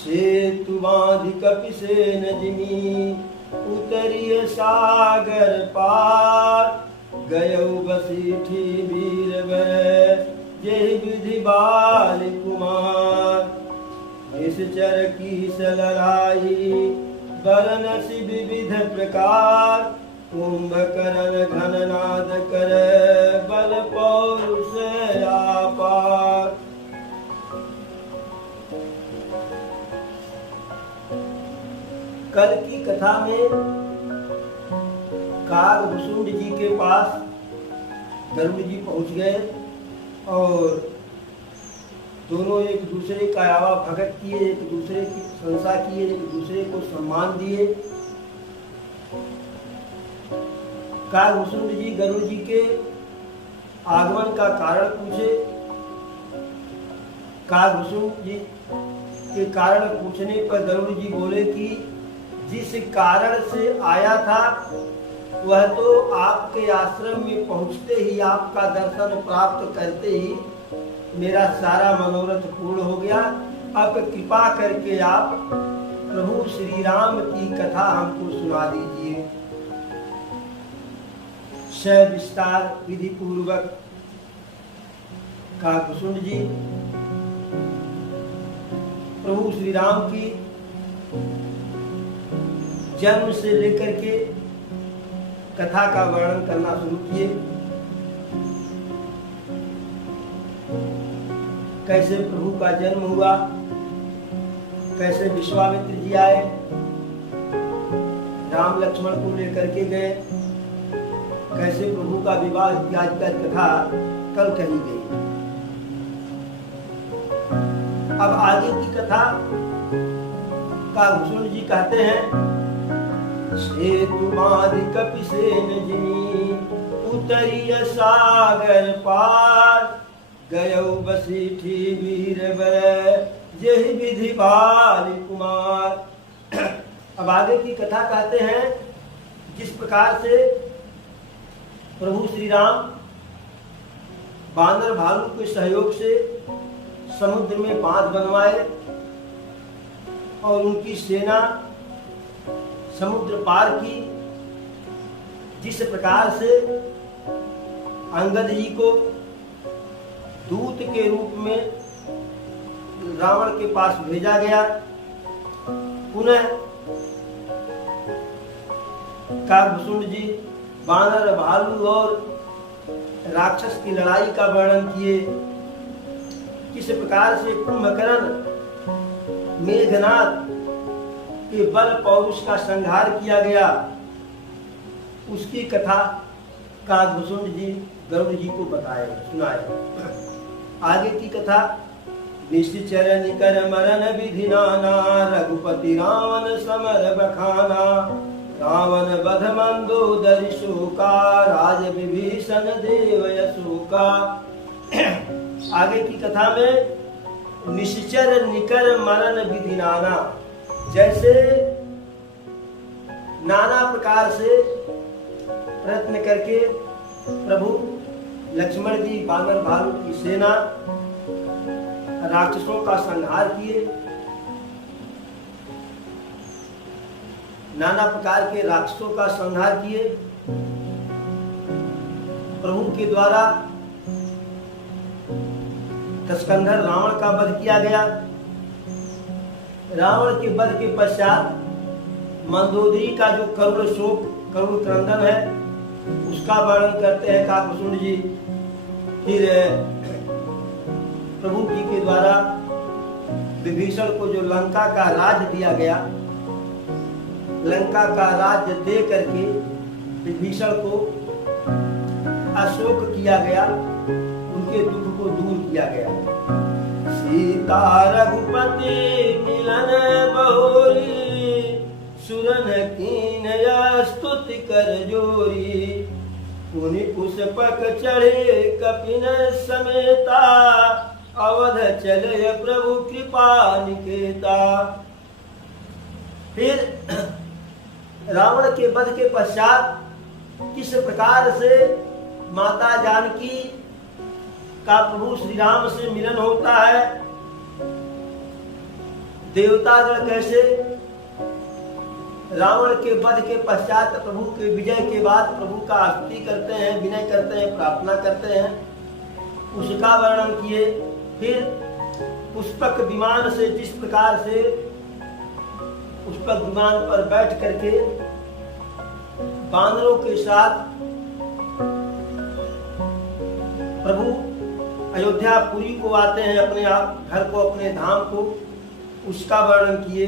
सेतु बांध कपिसेन जिमी उतरिय सागर पार। गयौ बसीठी वीरवर जय विधि बाल कुमार। निश्चर की सलराई बरनसी विविध प्रकार। कुंभकर्ण घननाद कर बल पौरुष आपार। कल की कथा में कागभूषुंड जी के पास गरुड़ जी पहुंच गए और दोनों एक दूसरे का आवा भगत किए, एक दूसरे की प्रशंसा किए, एक दूसरे को सम्मान दिए। कागभूषुंड जी गरुड़ जी के आगमन का कारण पूछे। कागभूषुंड जी के कारण पूछने पर गरुड़ जी बोले कि जिस कारण से आया था वह तो आपके आश्रम में पहुंचते ही, आपका दर्शन प्राप्त करते ही मेरा सारा मनोरथ पूर्ण हो गया। अब कृपा करके आप प्रभु श्री राम की कथा हमको सुना दीजिए। सविस्तार विधि पूर्वक कागभूषुंड जी प्रभु श्री राम की जन्म से लेकर के कथा का वर्णन करना शुरू किए। कैसे प्रभु का जन्म हुआ, कैसे विश्वामित्र जी आए, राम लक्ष्मण को लेकर के गए, कैसे प्रभु का विवाह इत्यादि कथा कल कही गई। अब आगे की कथा कागभूषुंड जी कहते हैं, सेतु बांध कपिसेन जिमी उतरिय सागर पार। गयौ बसीठी वीरवर जय विधि बाल कुमार। अब आगे की कथा कहते हैं, जिस प्रकार से प्रभु श्री राम बानर भालू के सहयोग से समुद्र में बांध बनवाए और उनकी सेना समुद्र पार की, जिस प्रकार से अंगद जी को दूत के रूप में रावण के पास भेजा गया, पुनः कागभूषुंड जी बानर भालू और राक्षस की लड़ाई का वर्णन किए। किस प्रकार से कुंभकर्ण मेघनाद के बल पौरुष का संहार किया गया, उसकी कथा कागभूषुंड जी गरुड़ जी को बताए, सुनाए। आगे की कथा, निश्चर निकर मरण विधि नाना। रघुपति रावण समर बखाना। रावण बध मंदोदरी शोका। राज विभीषण देव यशोका। आगे की कथा में निश्चर निकर मरण विधि नाना, जैसे नाना प्रकार से प्रयत्न करके प्रभु लक्ष्मण जी बानर भालू की सेना राक्षसों का संहार किए, नाना प्रकार के राक्षसों का संहार किए। प्रभु के द्वारा दशकंधर रावण का वध किया गया। रावण के वध के पश्चात मंदोदरी का जो करुण शोक, करुण क्रंदन है, उसका वर्णन करते हैं कागभूषुंड जी। फिर प्रभु जी के द्वारा विभीषण को जो लंका का राज दिया गया, लंका का राज्य दे करके विभीषण को अशोक किया गया, उनके दुख को दूर किया गया। सीता रघुपति मिलन बहोरी। सुरन कीन स्तुति कर जोरी। पुनि पुष्पक चढ़े कपिन समेता। अवध चले प्रभु कृपा निकेता। फिर रावण के वध के पश्चात किस प्रकार से माता जानकी का प्रभु श्री राम से मिलन होता है, देवतागण कैसे रावण के वध के पश्चात प्रभु के विजय के बाद प्रभु का स्तुति करते हैं, विनय करते हैं, प्रार्थना करते हैं, उसका वर्णन किए। फिर पुष्पक विमान से जिस प्रकार से पुष्पक विमान पर बैठ करके बानरों के साथ प्रभु अयोध्यापुरी को आते हैं, अपने आप घर को, अपने धाम को, उसका वर्णन किए।